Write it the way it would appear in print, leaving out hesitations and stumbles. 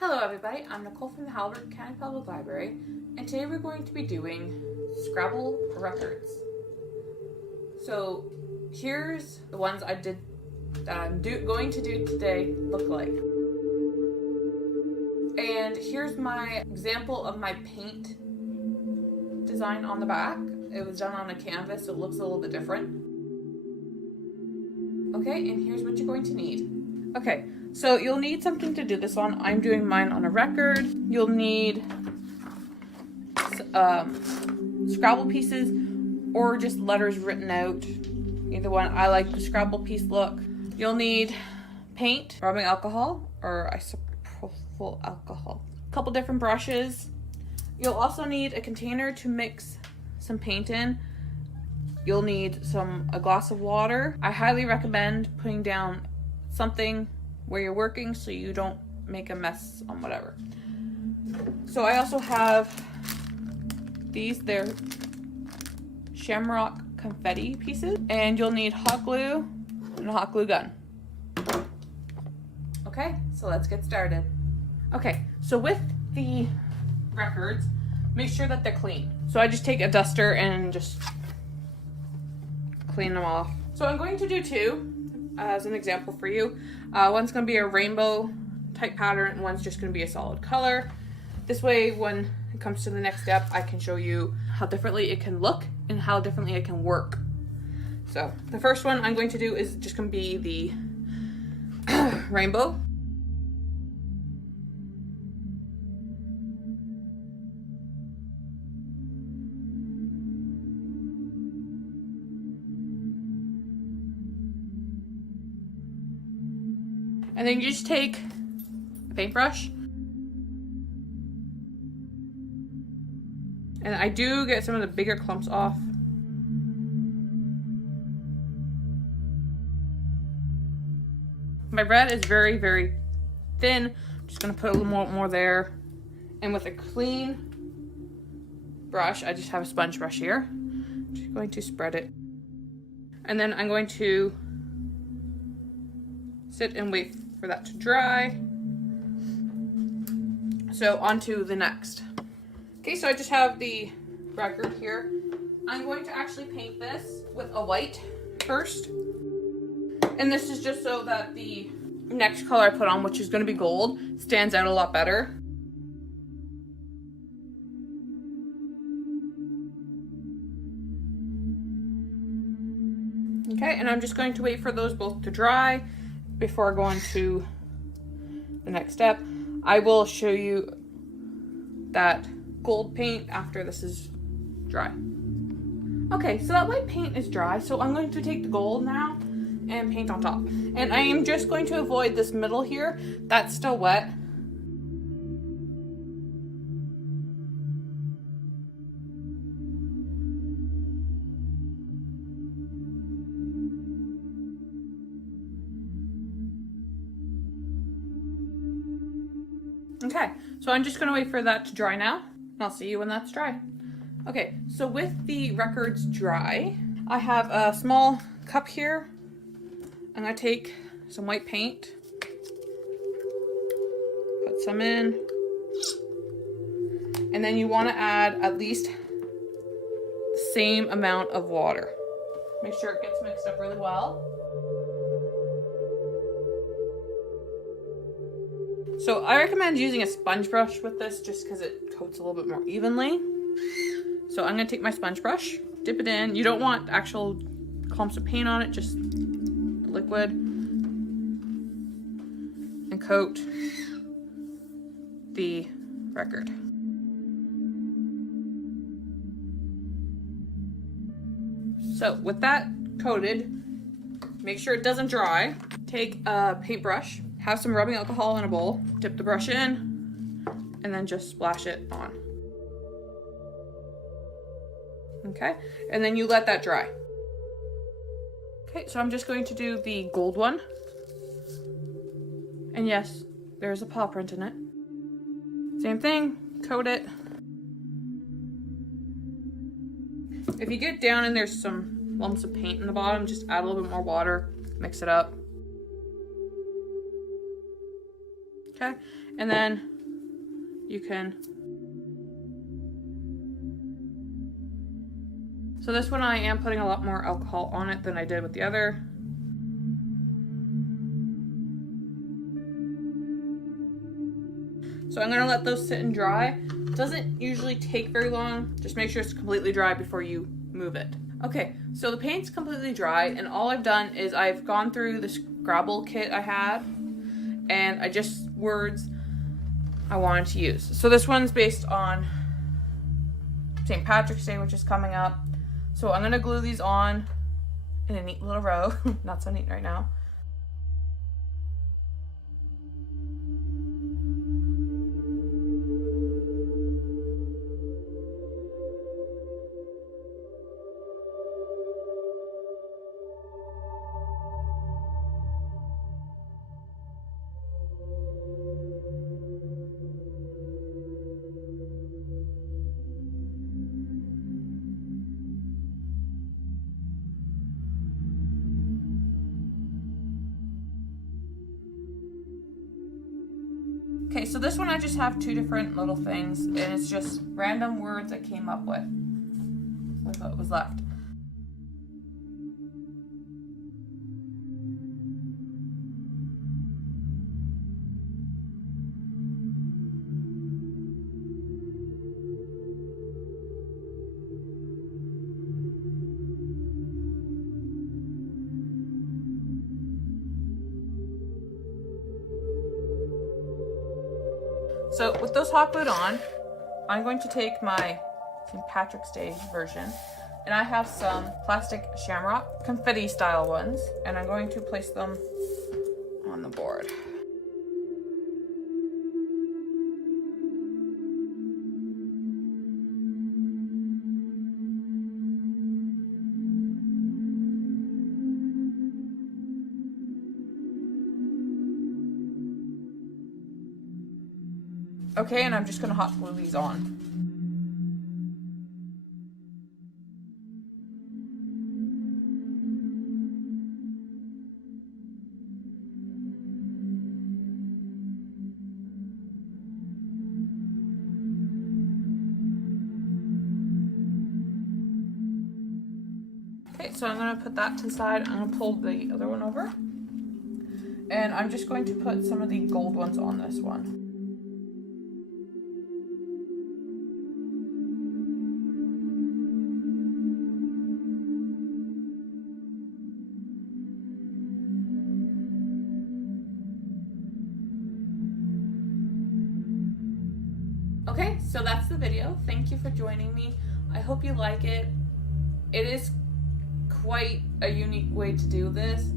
Hello everybody, I'm Nicole from the Haliburton County Public Library, and today we're going to be doing Scrabble records. So here's the ones I did that I'm going to do today look like. And here's my example of my paint design on the back. It was done on a canvas, so it looks a little bit different. Okay, and here's what you're going to need. Okay, so you'll need something to do this on. I'm doing mine on a record. You'll need Scrabble pieces or just letters written out. Either one. I like the Scrabble piece look. You'll need paint, rubbing alcohol or isopropyl alcohol. A couple different brushes. You'll also need a container to mix some paint in. You'll need a glass of water. I highly recommend putting down something where you're working so you don't make a mess on whatever. So I also have these, they're shamrock confetti pieces, and you'll need hot glue and a hot glue gun. Okay, so let's get started. Okay, so with the records, make sure that they're clean. So I just take a duster and just clean them off. So I'm going to do two as an example for you. One's going to be a rainbow type pattern and one's just going to be a solid color. This way when it comes to the next step, I can show you how differently it can look and how differently it can work. So the first one I'm going to do is just going to be the rainbow. And then you just take a paintbrush. And I do get some of the bigger clumps off. My red is very, very thin. I'm just gonna put a little more there. And with a clean brush, I just have a sponge brush here. I'm just going to spread it. And then I'm going to sit and wait for that to dry. So on to the next. Okay, so I just have the record here. I'm going to actually paint this with a white first. And this is just so that the next color I put on, which is going to be gold, stands out a lot better. Okay, and I'm just going to wait for those both to dry before I go on to the next step. I will show you that gold paint after this is dry. Okay, so that white paint is dry, so I'm going to take the gold now and paint on top. And I am just going to avoid this middle here. That's still wet. Okay, so I'm just gonna wait for that to dry now, and I'll see you when that's dry. Okay, so with the records dry, I have a small cup here. I'm gonna take some white paint, put some in, and then you wanna add at least the same amount of water. Make sure it gets mixed up really well. So I recommend using a sponge brush with this just because it coats a little bit more evenly. So I'm gonna take my sponge brush, dip it in. You don't want actual clumps of paint on it, just liquid. And coat the record. So with that coated, make sure it doesn't dry. Take a paintbrush. Have some rubbing alcohol in a bowl, dip the brush in, and then just splash it on. Okay, and then you let that dry. Okay, so I'm just going to do the gold one. And yes, there's a paw print in it. Same thing, coat it. If you get down and there's some lumps of paint in the bottom, just add a little bit more water, mix it up. Okay, And then you can, so this one I am putting a lot more alcohol on it than I did with the other. So I'm gonna let those sit and dry. It doesn't usually take very long. Just make sure it's completely dry before you move it. Okay, so the paint's completely dry, and all I've done is I've gone through the Scrabble kit I had, and I just words I wanted to use. So this one's based on St. Patrick's Day, which is coming up. So I'm gonna glue these on in a neat little row. Not so neat right now. Okay, so this one I just have two different little things, and it's just random words I came up with. That's what was left. So with those hot glued on, I'm going to take my St. Patrick's Day version, and I have some plastic shamrock confetti style ones, and I'm going to place them on the board. Okay, and I'm just gonna hot glue these on. Okay, so I'm gonna put that to the side. I'm gonna pull the other one over. And I'm just going to put some of the gold ones on this one. Okay, so that's the video. Thank you for joining me. I hope you like it. It is quite a unique way to do this.